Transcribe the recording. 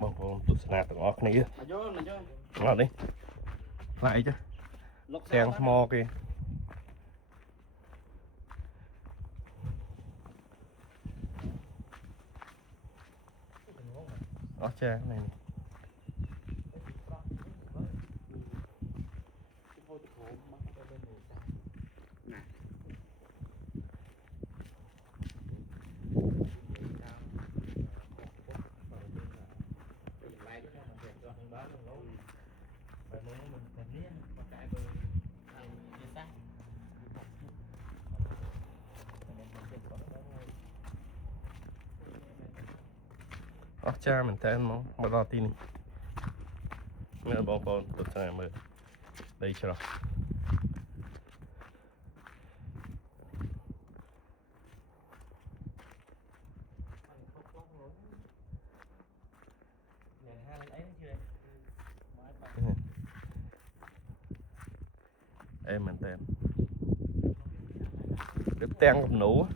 bông bông tụt nạt từng ngóc này ngọt đi lại chứ sen mò kìa ó cha này cha mình thấy mà lo tin nữa bông bông tụt sang mưa đây cho em mình tên đếp ten cùng nụ